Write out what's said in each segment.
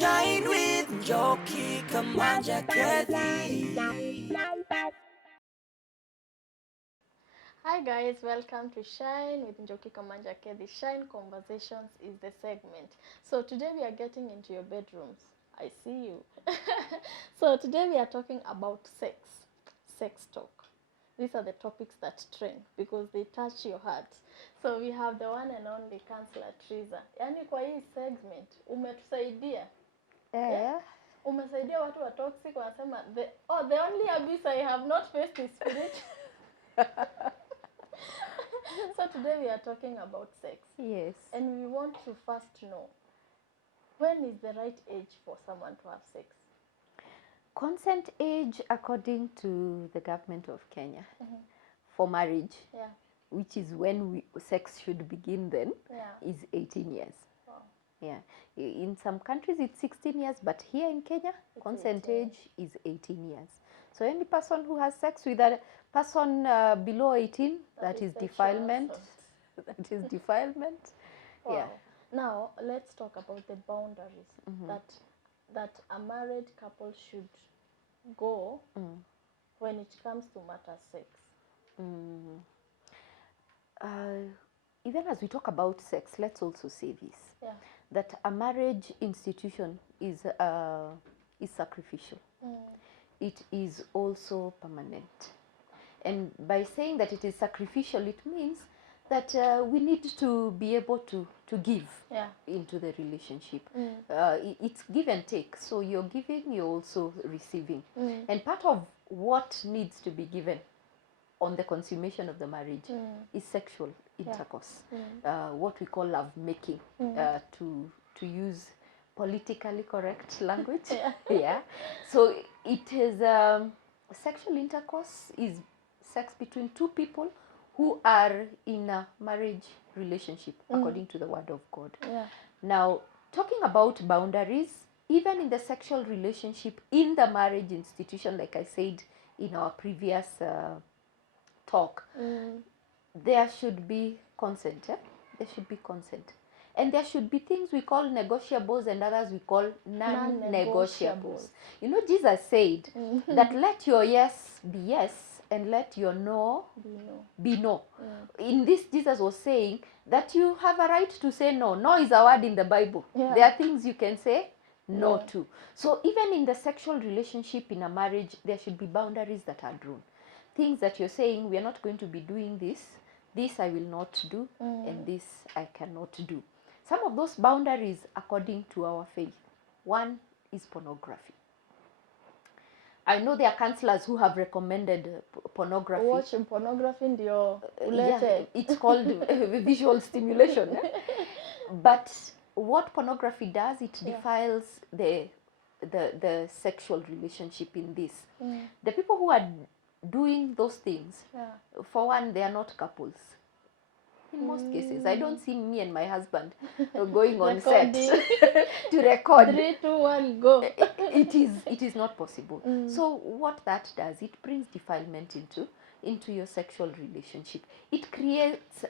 Shine with Njoki, KAMANJA Kethi. Hi guys, welcome to Shine with Njoki KAMANJA. The Shine Conversations is the segment. So today we are getting into your bedrooms. I see you. So today we are talking about sex talk. These are the topics that trend because they touch your heart. So we have the one and only Counsellor Triza. Yani kwa hii segment umetusaidia. Yeah? Umesaidia watu wa toxic wanasema the only abuse I have not faced is spirit. So today we are talking about sex. Yes. And we want to first know, when is the right age for someone to have sex? Consent age, according to the government of Kenya, for marriage, which is when sex should begin then, is 18 years. Wow. Yeah. In some countries it's 16 years, but here in Kenya, consent age is 18 years. So any person who has sex with a person below 18, that is defilement. That is defilement. Wow. Yeah. Now, let's talk about the boundaries that a married couple should go when it comes to matter sex. Even as we talk about sex, let's also say this. Yeah. That a marriage institution is sacrificial. It is also permanent. And by saying that it is sacrificial, it means that we need to be able to give into the relationship. It's give and take. So you're giving, you're also receiving. And part of what needs to be given on the consummation of the marriage is sexual intercourse, what we call love making, to use politically correct language. So it is sexual intercourse is sex between two people who are in a marriage relationship according to the word of God. Now, talking about boundaries, even in the sexual relationship in the marriage institution, like I said in our previous talk, there should be consent. There should be consent. And there should be things we call negotiables and others we call non-negotiables. You know, Jesus said that let your yes be yes and let your no be no. In this, Jesus was saying that you have a right to say no. No is a word in the Bible. There are things you can say no to. So even in the sexual relationship in a marriage, there should be boundaries that are drawn. Things that you're saying, we are not going to be doing this. This I will not do, and this I cannot do. Some of those boundaries, according to our faith, one is pornography. I know there are counselors who have recommended pornography. Watching pornography ndio ulete. It's called visual stimulation. But what pornography does, it defiles the sexual relationship in this. The people who are doing those things, for one, they are not couples. In most cases, I don't see me and my husband going on set to record. 3, 2, 1, go. It is not possible. So what that does, it brings defilement into your sexual relationship. It creates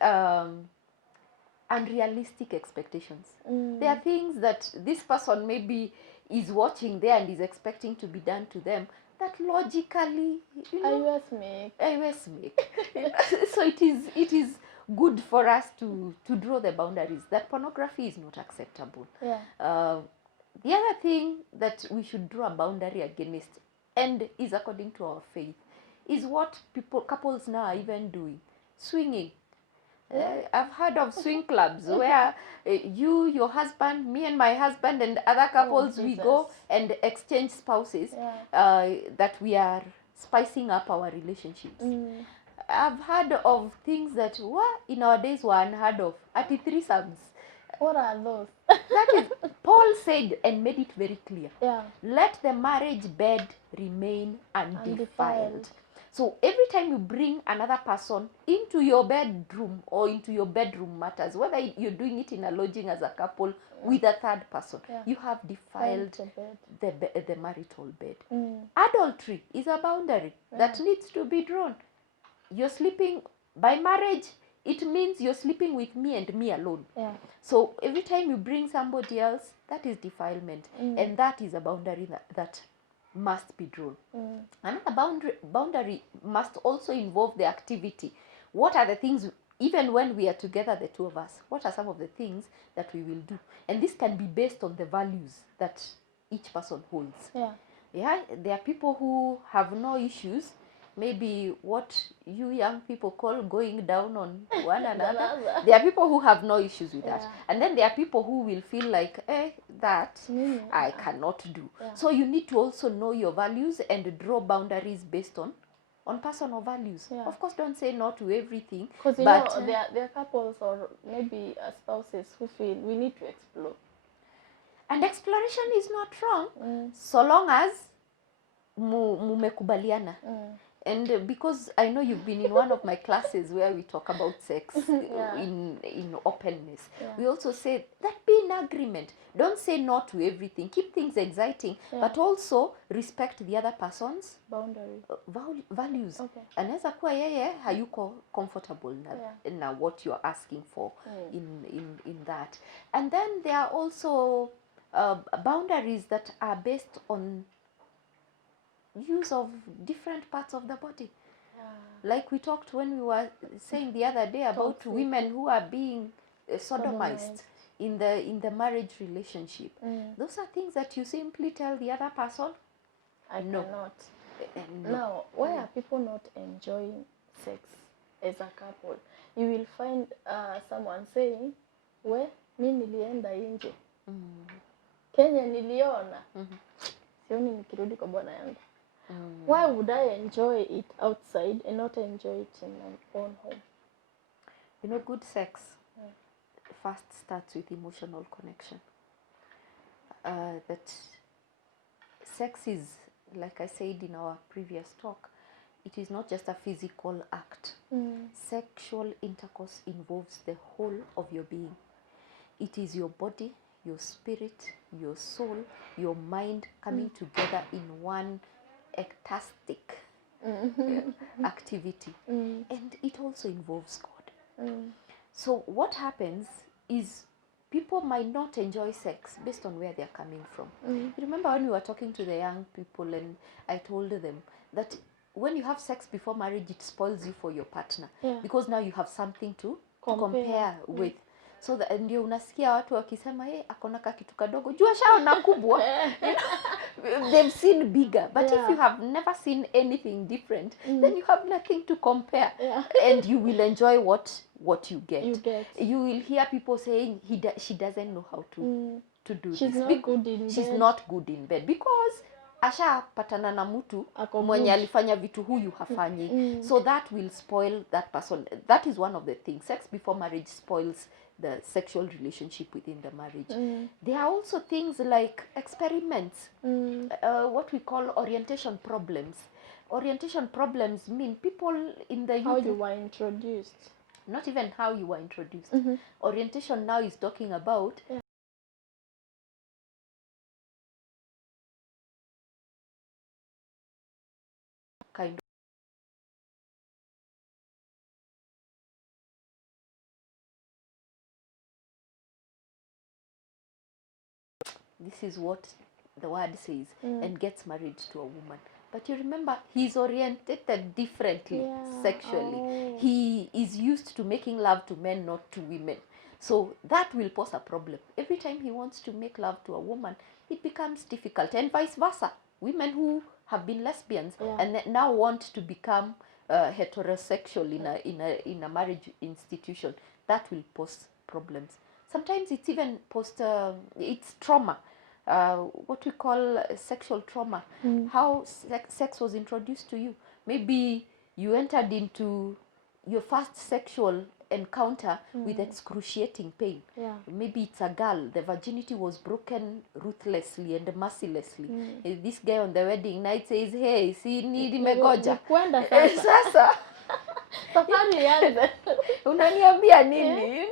unrealistic expectations. There are things that this person maybe is watching there and is expecting to be done to them that logically, I was make. So it is good for us to draw the boundaries that pornography is not acceptable. The other thing that we should draw a boundary against, and is according to our faith, is what couples now are even doing: swinging. I've heard of swing clubs where you, your husband, me and my husband, and other couples, we go and exchange spouses, that we are spicing up our relationships. I've heard of things that in our days were unheard of. At threesomes. What are those? That is, Paul said and made it very clear. Let the marriage bed remain undefiled. So every time you bring another person into your bedroom or into your bedroom matters, whether you're doing it in a lodging as a couple with a third person, you have defiled the marital bed. Adultery is a boundary that needs to be drawn. You're sleeping by marriage, it means you're sleeping with me and me alone. Yeah. So every time you bring somebody else, that is defilement. And that is a boundary that must be drawn. Another boundary must also involve the activity. What are the things, even when we are together, the two of us, what are some of the things that we will do? And this can be based on the values that each person holds. Yeah. Yeah, there are people who have no issues, maybe what you young people call going down on one another. There are people who have no issues with that. And then there are people who will feel like, that I cannot do. So you need to also know your values and draw boundaries based on personal values. Of course, don't say no to everything. Because you know, there are couples or maybe spouses who feel we need to explore. And exploration is not wrong, so long as mumekubaliana. And because I know you've been in one of my classes where we talk about sex in openness, we also say that be in agreement. Don't say no to everything. Keep things exciting, but also respect the other person's boundaries, values. Anaweza kuwa yeye hayuko comfortable na what you're asking for in that. And then there are also boundaries that are based on use of different parts of the body. Like we talked when we were saying the other day about women who are being sodomized in the marriage relationship. Those are things that you simply tell the other person, I cannot. No. Now, why are people not enjoying sex as a couple? You will find someone saying, we mi nilienda nje, Kenya niliona, sioni nikirudi kwa bwana yangu. Why would I enjoy it outside and not enjoy it in my own home? You know, good sex first starts with emotional connection. That sex is, like I said in our previous talk, it is not just a physical act. Sexual intercourse involves the whole of your being. It is your body, your spirit, your soul, your mind coming together in one ecstatic activity. And it also involves God. So what happens is people might not enjoy sex based on where they're coming from. You remember when we were talking to the young people and I told them that when you have sex before marriage, it spoils you for your partner. Because now you have something to compare with. So ndio unasikia watu wakisema akona kitu kadogo jua shaona kubwa. They've seen bigger, but if you have never seen anything different, then you have nothing to compare. And you will enjoy what you get. You will hear people saying she doesn't know how to do She's this. Not good in She's bed. not good in bed because asha patana na mtu mwenye alifanya vitu huyu hafanyi. So that will spoil that person. That is one of the things. Sex before marriage spoils the sexual relationship within the marriage. There are also things like experiments, what we call orientation problems. Orientation problems mean people in the youth... How you were introduced. Not even how you were introduced. Orientation now is talking about... kind of this is what the word says, and gets married to a woman. But you remember, he's oriented differently sexually. He is used to making love to men, not to women. So that will pose a problem. Every time he wants to make love to a woman, it becomes difficult, and vice versa. Women who have been lesbians and now want to become heterosexual in a marriage institution, that will pose problems. Sometimes it's even it's trauma. What we call sexual trauma. How sex was introduced to you. Maybe you entered into your first sexual encounter with excruciating pain. Maybe it's a girl, the virginity was broken ruthlessly and mercilessly. This guy on the wedding night says, hey, si nidi megoja. Sasa safari yanze unaniambia nini?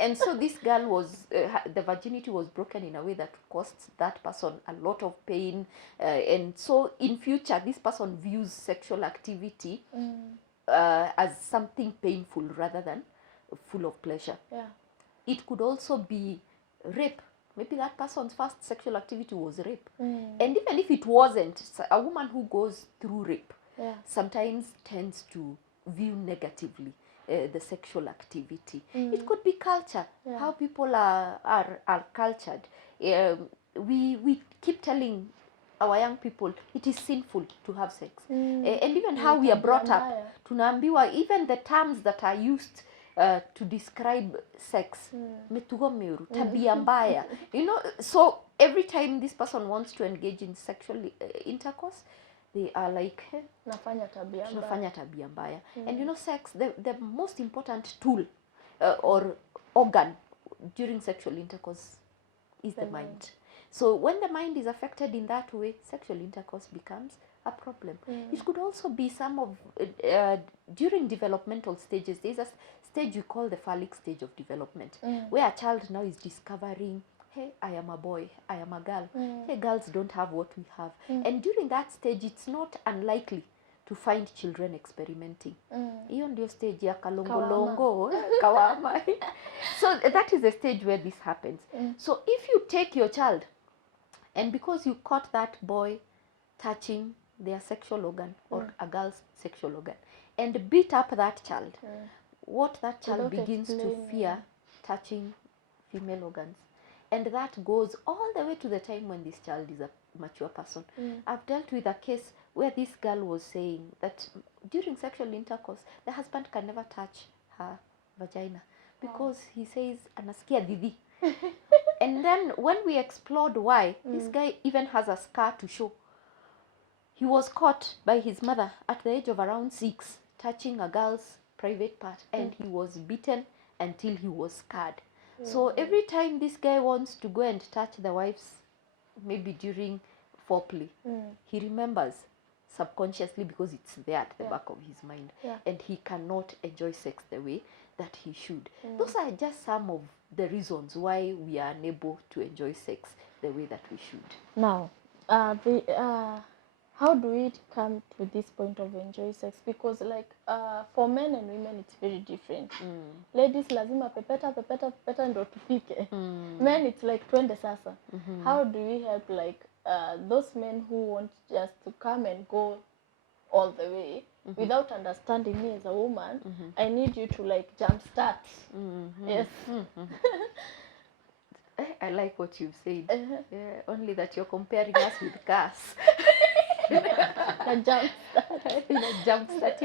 And so this girl was the virginity was broken in a way that costs that person a lot of pain, and so in future this person views sexual activity as something painful rather than full of pleasure. Yeah. It could also be rape. Maybe that person's first sexual activity was rape. And even if it wasn't, a woman who goes through rape sometimes tends to view negatively the sexual activity. It could be culture, how people are cultured. We keep telling our young people it is sinful to have sex. And even how we are brought up, tunaambiwa, even the terms that are used to describe sex, metugo meru, tabia mbaya, you know. So every time this person wants to engage in sexual intercourse, they are like, Nafanya tabia mbaya. tunafanya tabia mbaya. And you know, sex, the most important tool or organ during sexual intercourse is the mind. So when the mind is affected in that way, sexual intercourse becomes a problem. It could also be some of during developmental stages. There's a stage we call the phallic stage of development, where a child now is discovering, hey, I am a boy, I am a girl. Hey, girls don't have what we have. And during that stage, it's not unlikely to find children experimenting. Hiyo ndio stage ya kalongolongo, kawama. So that is the stage where this happens. So if you take your child, and because you caught that boy touching their sexual organ or a girl's sexual organ, and beat up that child, what that child begins to fear touching female organs. And that goes all the way to the time when this child is a mature person. I've dealt with a case where this girl was saying that during sexual intercourse, the husband can never touch her vagina because he says, anasikia didi. And then when we explored why, this guy even has a scar to show. He was caught by his mother at the age of around 6, touching a girl's private part, and he was beaten until he was scarred. So every time this guy wants to go and touch the wife's, maybe during foreplay, he remembers subconsciously because it's there at the back of his mind, and he cannot enjoy sex the way that he should. Those are just some of the reasons why we are unable to enjoy sex the way that we should. Now, how do we come to this point of enjoy sex? Because like for men and women it's very different. Ladies lazima pepeta ndo tupike. Men it's like twende sasa. How do we help like those men who want just to come and go all the way without understanding me as a woman? I need you to like jumpstart. Yes. I like what you've said. Only that you're comparing us with cars. Jumpstart.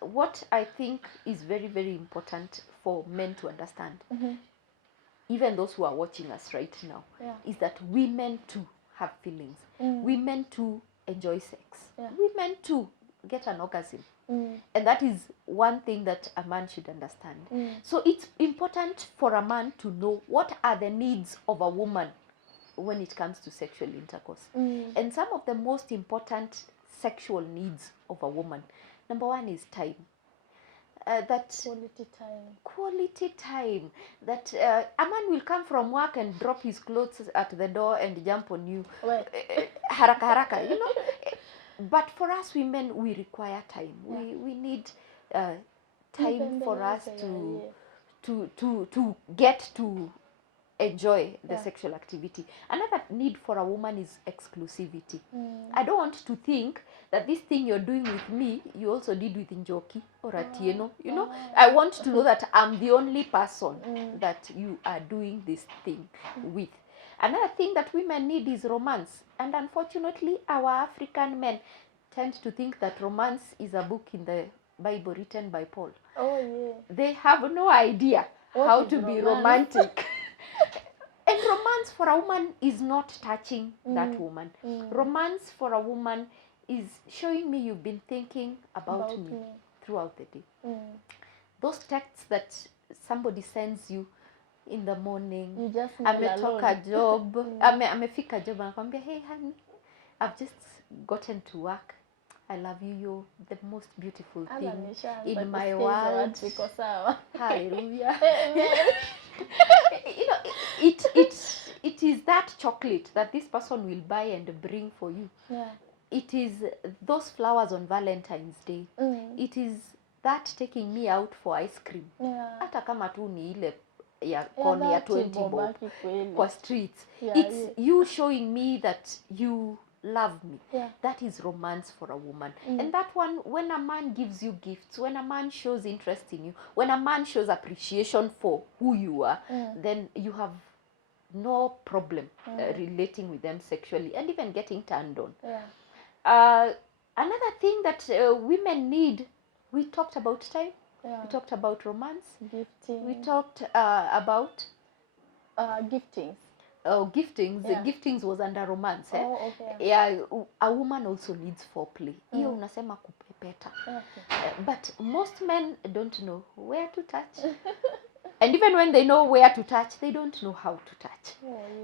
What I think is very, very important for men to understand, even those who are watching us right now, is that women too have feelings. Women too enjoy sex. Women too get an orgasm. And that is one thing that a man should understand. So it's important for a man to know what are the needs of a woman when it comes to sexual intercourse. And some of the most important sexual needs of a woman, number one is time. That quality time. That a man will come from work and drop his clothes at the door and jump on you. Haraka haraka, you know. But for us women, we require time. We need time for us to get to enjoy the sexual activity. Another need for a woman is exclusivity. I don't want to think that this thing you're doing with me, you also did with Njoki or Atieno. You know, I want to know that I'm the only person that you are doing this thing with. Another thing that women need is romance. And unfortunately, our African men tend to think that romance is a book in the Bible written by Paul. They have no idea how to be romantic. And romance for a woman is not touching that woman. Romance for a woman is showing me you've been thinking about me throughout the day. Those texts that somebody sends you in the morning, you just ametoka job, amefika job, anakwambia, hey honey, I've just gotten to work. I love you. You're the most beautiful thing in my world. Hallelujah. You know, it is that chocolate that this person will buy and bring for you. It is those flowers on Valentine's Day. It is that taking me out for ice cream, hata kama tu ni ile ya koni ya 20 bob kwa streets, it's you showing me that you love me. That is romance for a woman. And that one, when a man gives you gifts, when a man shows interest in you, when a man shows appreciation for who you are, then you have no problem relating with them sexually and even getting turned on. Another thing that women need, we talked about time, we talked about romance, Gifting. we talked about Giftings. Giftings. Giftings was under romance. Oh, okay. Yeah, a woman also needs foreplay. Hiyo unasema kupepeta. But most men don't know where to touch. And even when they know where to touch, they don't know how to touch.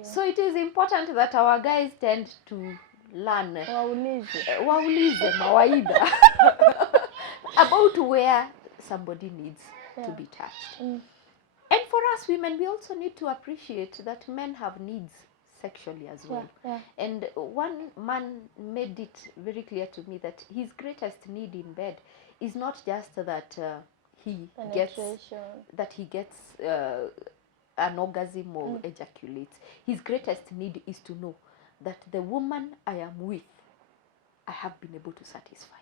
So it is important that our guys tend to learn. Waulize mawaidha about where somebody needs to be touched. And for us women, we also need to appreciate that men have needs sexually as well. And one man made it very clear to me that his greatest need in bed is not just that he gets an orgasm or ejaculates. His greatest need is to know that the woman I am with, I have been able to satisfy.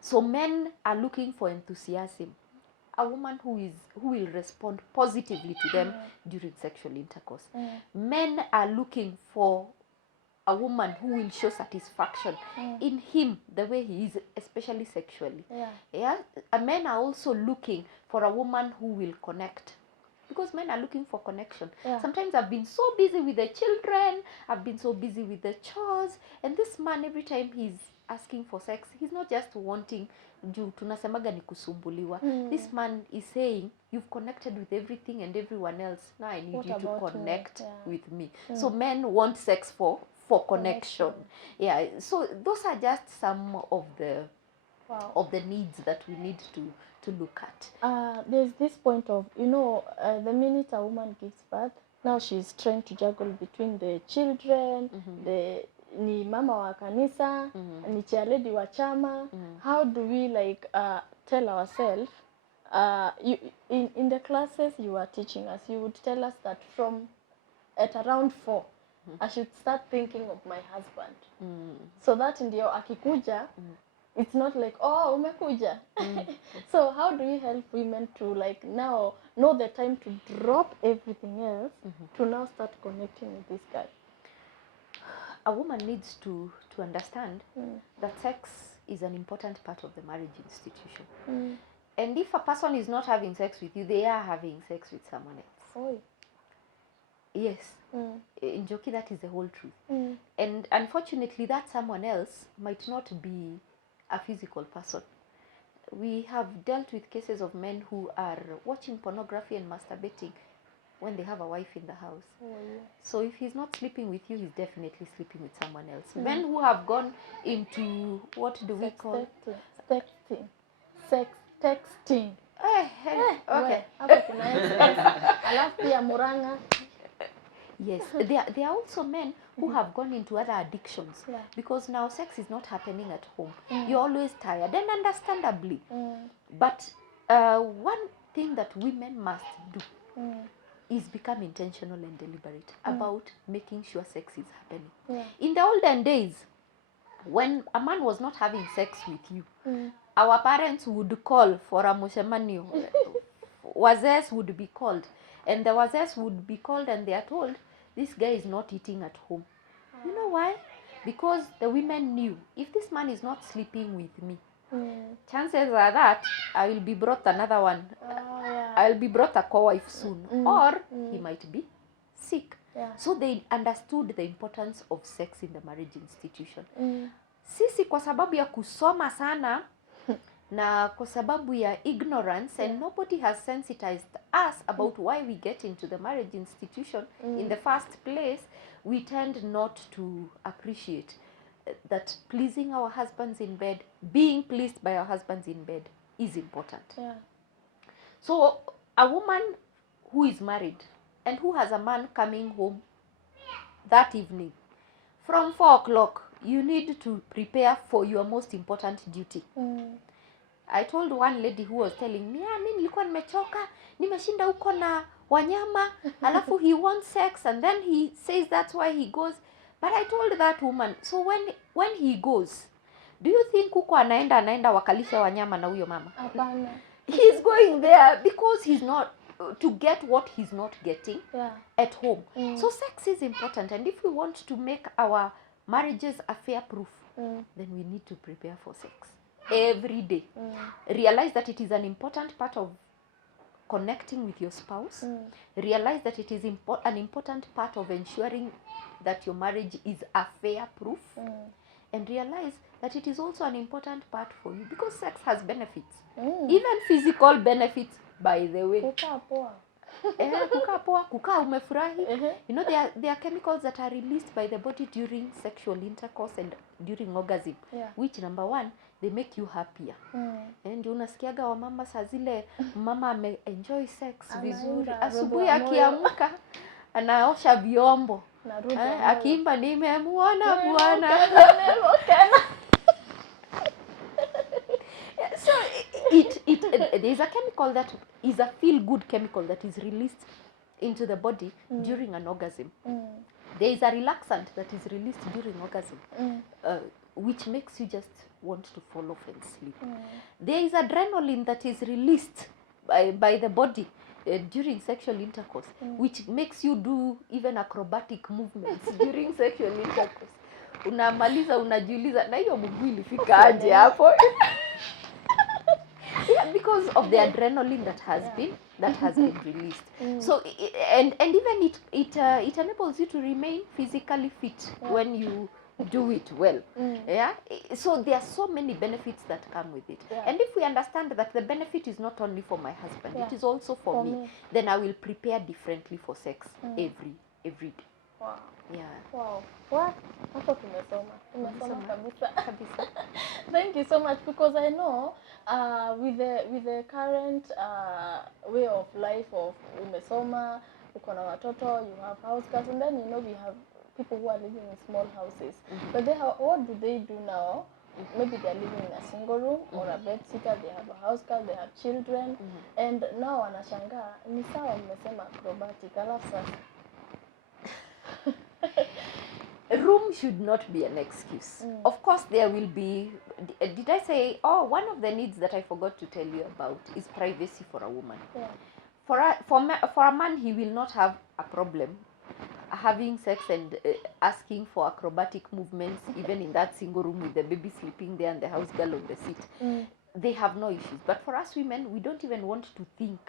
So men are looking for enthusiasm, a woman who will respond positively to them during sexual intercourse. Men are looking for a woman who will show satisfaction in him the way he is, especially sexually. Men are also looking for a woman who will connect, because men are looking for connection. Sometimes I've been so busy with the children, I've been so busy with the chores, and this man, every time he's asking for sex, he's not just wanting juu tunasemaga ni kusumbuliwa. This man is saying, you've connected with everything and everyone else, now I need you to connect with me. So men want sex for connection. So those are just some of the needs that we need to look at. There's this point of, the minute a woman gives birth, now she's trying to juggle between the children, ni mama wa kanisa, ni chairlady wa chama. How do we tell ourselves, in the classes you are teaching us, you would tell us that from at around 4 I should start thinking of my husband, so that ndio akikuja it's not like, oh, umekuja. So how do we help women to now know the time to drop everything else to now start connecting with this guy? A woman needs to understand that sex is an important part of the marriage institution. And if a person is not having sex with you, they are having sex with someone else. Yes. Njoki, that is the whole truth. And unfortunately, that someone else might not be a physical person. We have dealt with cases of men who are watching pornography and masturbating when they have a wife in the house. So if he's not sleeping with you, he's definitely sleeping with someone else. Men who have gone into, what do we call? Texting. Okay. Alafu pia muranga. Yes, there are also men who have gone into other addictions because now sex is not happening at home. You're always tired, and understandably. But one thing that women must do is become intentional and deliberate about making sure sex is happening. In the olden days, when a man was not having sex with you, our parents would call for a mushemanio. Wazes would be called, and the wazes would be called and they are told, this guy is not eating at home. You know why? Because the women knew, if this man is not sleeping with me, chances are that I will be brought another one. I will be brought a co-wife soon, or he might be sick. So they understood the importance of sex in the marriage institution. Sisi kwa sababu ya kusoma sana na kwa sababu ya ignorance, and nobody has sensitized us about why we get into the marriage institution in the first place, we tend not to appreciate that pleasing our husbands in bed, being pleased by our husbands in bed is important. So a woman who is married and who has a man coming home that evening, from 4 o'clock, you need to prepare for your most important duty. I told one lady who was telling me, mimi nilikuwa nimechoka, nimeshinda huko na wanyama, alafu he wants sex, and then he says that's why he goes. But I told that woman, so when he goes, do you think huko anaenda wakalisha wanyama na huyo mama? Hapana. He's going there because he's not to get what he's not getting at home. So sex is important, and if we want to make our marriages affair proof, then we need to prepare for sex every day. Realize that it is an important part of connecting with your spouse. Realize that it is an important part of ensuring that your marriage is affair proof. And realize that it is also an important part for you, because sex has benefits, even physical benefits, by the way. Kukaa poa. Kukaa poa, kukaa umefurahi. You know, there are chemicals that are released by the body during sexual intercourse and during orgasm, which number one, they make you happier. And unasikiaga wa mama saa zile mama ame enjoy sex vizuri, asubuhi akiamka anaosha vyombo, akiimba nimemuona Bwana. So there is a chemical that is a feel good chemical that is released into the body during an orgasm. There is a relaxant that is released during orgasm, which makes you just want to fall off and sleep. There is adrenaline that is released by the body during sexual intercourse, which makes you do even acrobatic movements during sexual intercourse. Unamaliza unajiuliza na hiyo mguu ilifika aje hapo? Yeah, because of the adrenaline that has been released. So and even it enables you to remain physically fit when you do it well. So there are so many benefits that come with it. And if we understand that the benefit is not only for my husband, it is also for me, then I will prepare differently for sex every day. Wow. Yeah. Wow. What? Hapo tumesoma kabisa. Thank you so much, because I know with the current way of life of umesoma, uko na watoto, you have house girls, and then you know we have people who are living in small houses. But what do they do now? Maybe they're living in a single room or a bed sitter, they have a house girl, they have children, and now wanashangaa ni sawa mmesema acrobatic, alafu sasa room should not be an excuse. Of course there will be, did I say, one of the needs that I forgot to tell you about is privacy for a woman. For a man, he will not have a problem having sex and asking for acrobatic movements even in that single room with the baby sleeping there and the house girl on the seat. They have no issues. But for us women, we don't even want to think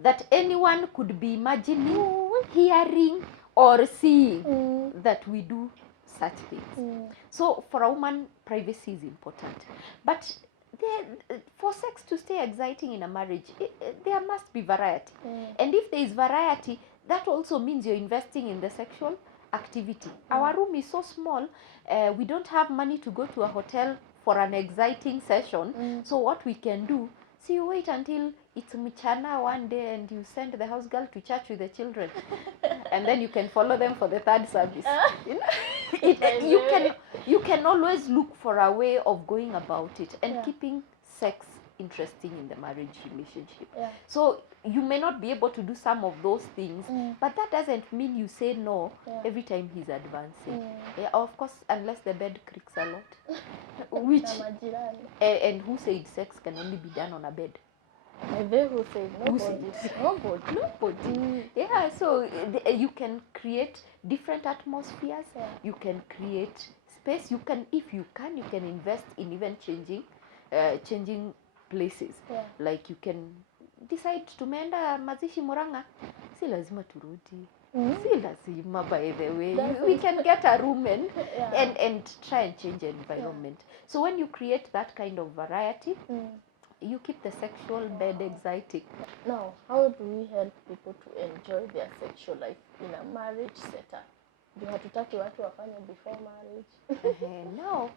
that anyone could be imagining, hearing, or seeing that we do such things. So for a woman, privacy is important. But for sex to stay exciting in a marriage, there must be variety. And if there is variety, that also means you're investing in the sexual activity. Our room is so small, we don't have money to go to a hotel for an exciting session. So what we can do, so you wait until it's mchana one day and you send the house girl to church with the children. And then you can follow them for the third service. You know? You can always look for a way of going about it and keeping sex interesting in the marriage relationship. So you may not be able to do some of those things, but that doesn't mean you say no every time he's advancing. Of course, unless the bed creaks a lot. Which and who said sex can only be done on a bed? Who said nobody. Yeah, so you can create different atmospheres. You can create space. You can invest in even changing places. Like you can decide tumeenda mazishi Murang'a, si lazima turudi. Si lazima, by the way. We can get a room and try and change the environment. So when you create that kind of variety, you keep the sexual bed exciting. Now, how do we help people to enjoy their sexual life in a marriage setup? Hatutaki watu wafanye before marriage. Now,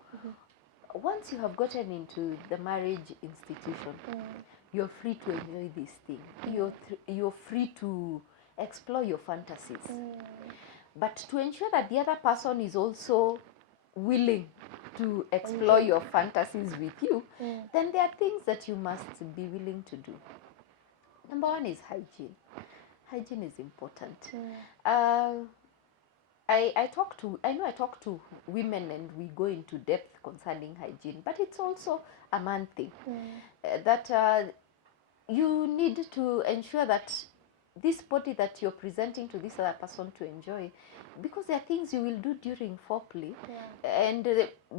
once you have gotten into the marriage institution, you're free to enjoy this thing. You're free to explore your fantasies. But to ensure that the other person is also willing to explore your fantasies with you, then there are things that you must be willing to do. Number one is hygiene. Hygiene is important. I talk to women and we go into depth concerning hygiene, but it's also a man thing. That you need to ensure that this body that you're presenting to this other person to enjoy, because there are things you will do during foreplay, and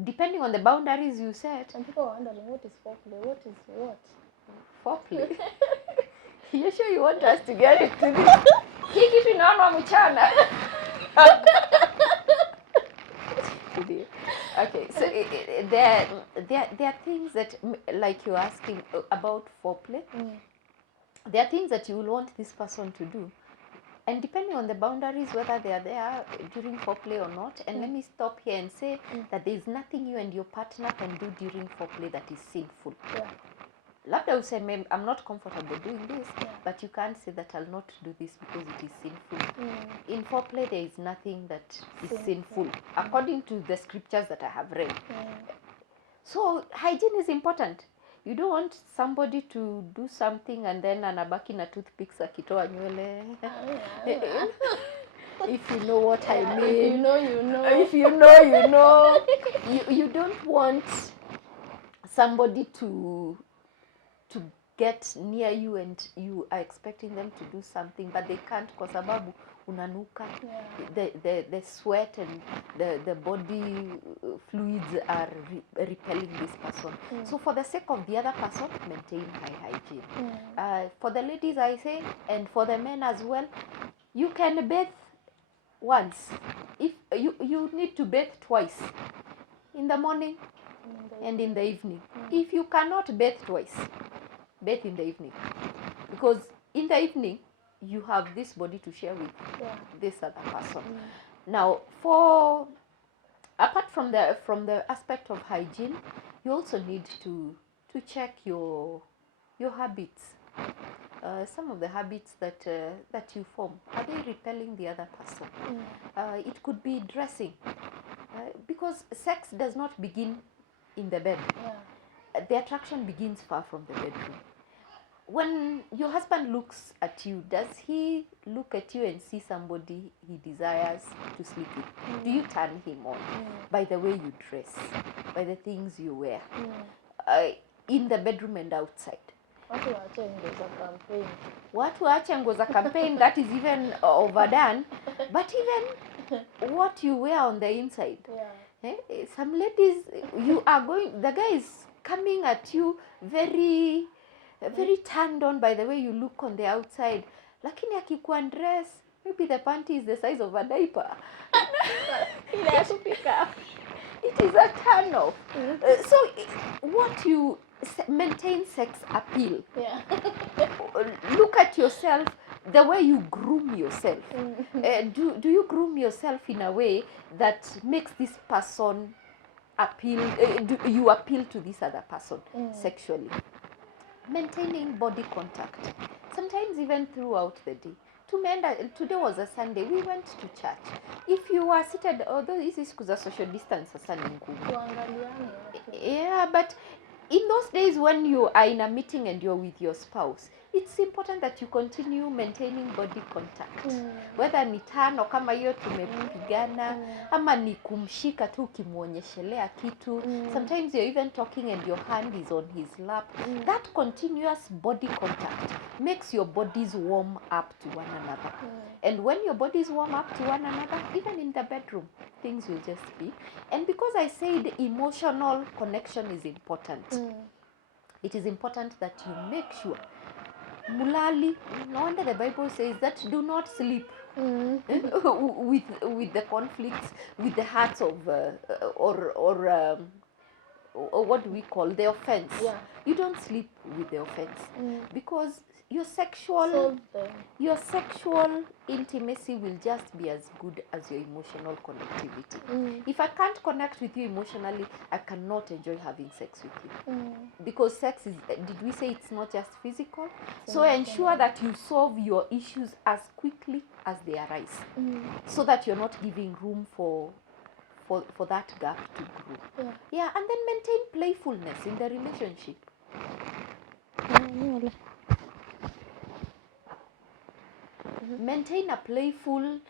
depending on the boundaries you set. And people are wondering, what is foreplay? What is what? Foreplay. You sure you want us to get into this? Hiki tunaona mchana. Okay, so there are things that, like you're asking about foreplay, there are things that you will want this person to do, and depending on the boundaries, whether they are there during foreplay or not. And let me stop here and say that there is nothing you and your partner can do during foreplay that is sinful. Labda useme, I'm not comfortable doing this, but you can't say that I'll not do this because it is sinful. In foreplay, there is nothing that is sinful, according to the scriptures that I have read. So hygiene is important. You don't want somebody to do something and then anabaki na toothpicks akitoa nywele. If you know what I mean. If you know, you know. If you know, you know. You don't want somebody to get near you and you are expecting them to do something, but they can't kwa sababu unanuka. The sweat and the body fluids are repelling this person. So for the sake of the other person, maintain high hygiene. For the ladies, I say, and for the men as well, you can bathe once. If you need to bathe twice, in the morning and in the evening. If you cannot bathe twice, bathe in the evening, because in the evening you have this body to share with this other person. Now, for apart from the aspect of hygiene, you also need to check your habits. Some of the habits that you form, are they repelling the other person? It could be dressing, because sex does not begin in the bed. The attraction begins far from the bedroom. When your husband looks at you, does he look at you and see somebody he desires to sleep with? Do you turn him on by the way you dress, by the things you wear, in the bedroom and outside? Watu waache nguo za campaign, that is even overdone. But even what you wear on the inside. Some ladies, the guy is coming at you very turned on by the way you look on the outside. Lakini akikuwa dress, maybe the panty is the size of a diaper. It is a turn off. So what you maintain sex appeal. Look at yourself, the way you groom yourself. Do you groom yourself in a way that makes this person appeal? Do you appeal to this other person sexually? Maintaining body contact, sometimes even throughout the day. Today was a Sunday, we went to church. If you are seated, although this is because of social distance, but in those days when you are in a meeting and you're with your spouse, it's important that you continue maintaining body contact. Whether ni tano kama hiyo tumepigana, ama ni kumshika tu kimuonyeshelea kitu. Sometimes you're even talking and your hand is on his lap. That continuous body contact makes your bodies warm up to one another. And when your bodies warm up to one another, even in the bedroom, things will just be. And because I said emotional connection is important, it is important that you make sure mulali. No wonder the Bible says that do not sleep with the conflicts, with the hearts of or what do we call the offense. You don't sleep with the offense, because your sexual intimacy will just be as good as your emotional connectivity. If I can't connect with you emotionally, I cannot enjoy having sex with you. Because sex is, did we say it's not just physical? So ensure that you solve your issues as quickly as they arise, so that you're not giving room for for that gap to grow. Yeah. Yeah, and then maintain playfulness in the relationship. Maintain a playful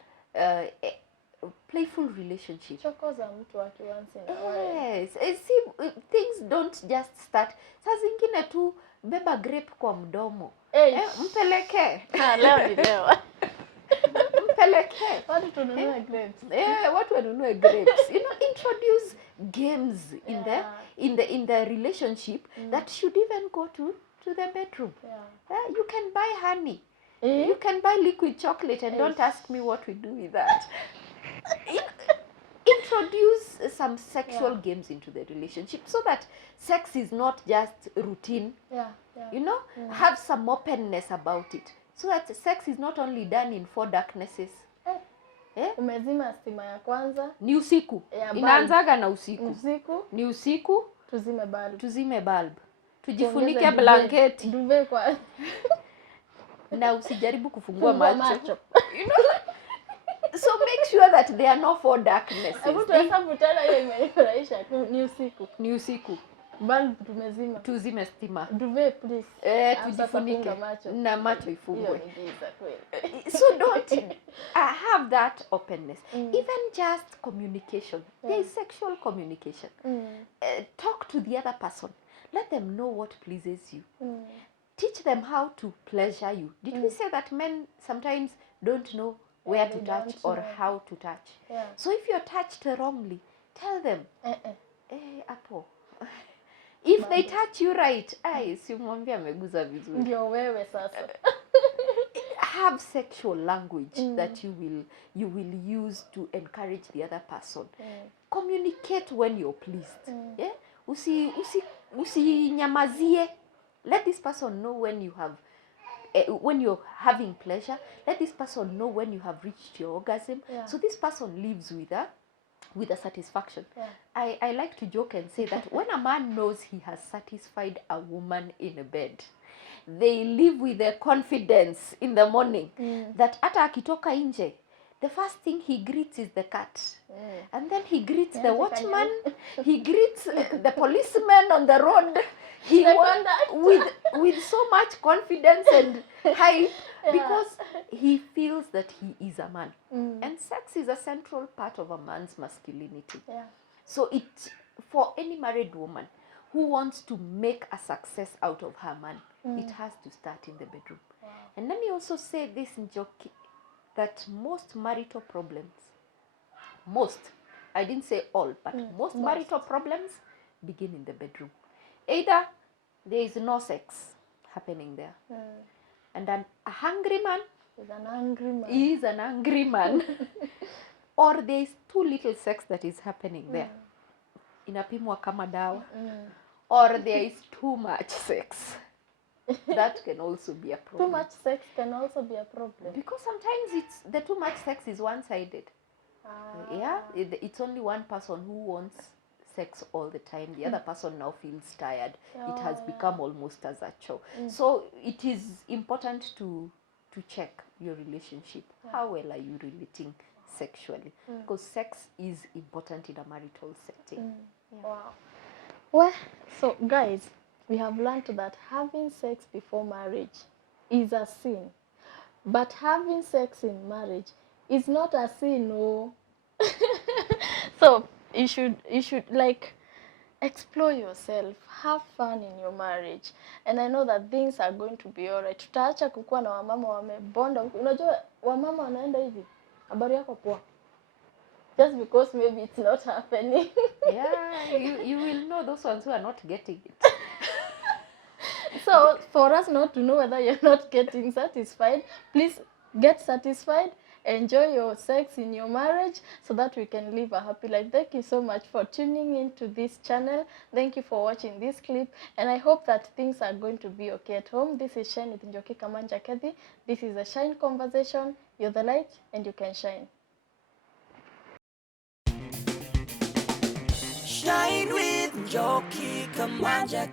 relationship. Chokoza mtu wake once in a while. Yes, see, things don't just start. Saa zingine tu beba grape kwa mdomo. Mpeleke. Leo ni leo. Mpeleke. Watu tununue grapes. Watu wanunue grapes. You know, introduce games in the relationship that should even go to the bedroom. Yeah. You can buy honey. You can buy liquid chocolate and don't ask me what we do with that. Introduce some sexual games into the relationship so that sex is not just routine. You know, have some openness about it so that sex is not only done in 4 darknesses. Umezima stima ya kwanza. Ni usiku. Inaanzaga na usiku. Usiku. Ni usiku. Tuzime bulb. Tujifunike blanketi. Duve kwa. Na usijaribu kufungua macho. You know? So make sure that there are no 4 darknesses. Hebu tuhesabu tena hiyo imenifurahisha. Ni usiku. Bulb tumezima. Tuzime stima. Duve please. Tujifunike na macho ifungwe. So don't have that openness. Even just communication. There is sexual communication. Talk to the other person. Let them know what pleases you. Teach them how to pleasure you. Did we say that men sometimes don't know where to touch or how to touch? So if you're touched wrongly, tell them. Apo. If they touch you right, simwambia ameguza vizuri. Ndio wewe sasa. Have sexual language that you will use to encourage the other person. Communicate when you're pleased. Usinyamazie. Let this person know when you have when you're having pleasure. Let this person know when you have reached your orgasm. So this person lives with a satisfaction. I like to joke and say that when a man knows he has satisfied a woman in a bed, they live with the confidence in the morning that hata akitoka nje, the first thing he greets is the cat. And then he greets the watchman, he greets the policeman on the road. He with so much confidence and hype because he feels that he is a man. And sex is a central part of a man's masculinity. So for any married woman who wants to make a success out of her man, it has to start in the bedroom. And let me also say this, Njoki, that most marital problems, I didn't say all, but most marital problems begin in the bedroom. Either there is no sex happening there, and a hungry man is an angry man, or there is too little sex that is happening there. Inapimwa kama dawa, or there is too much sex. That can also be a problem. Too much sex can also be a problem. Because sometimes the too much sex is one-sided. It's only one person who wants sex all the time. The other person now feels tired. It has become almost as a chore. So it is important to check your relationship. How well are you relating sexually? Because sex is important in a marital setting. Wow. Well, so guys, we have learned that having sex before marriage is a sin. But having sex in marriage is not a sin, no. So you should like explore yourself, have fun in your marriage, and I know that things are going to be alright. Tutaacha kukua na wamama wamebonda. Unajua wamama wanaenda hivi, habari yako poa, just because maybe it's not happening. You will know those ones who are not getting it. So for us not to know whether you're not getting satisfied, please get satisfied. Enjoy your sex in your marriage so that we can live a happy life. Thank you so much for tuning into this channel. Thank you for watching this clip, and I hope that things are going to be okay at home. This is Shine with Njoki KAMANJA. This is a Shine conversation. You're the light and you can shine. Shine with Njoki KAMANJA.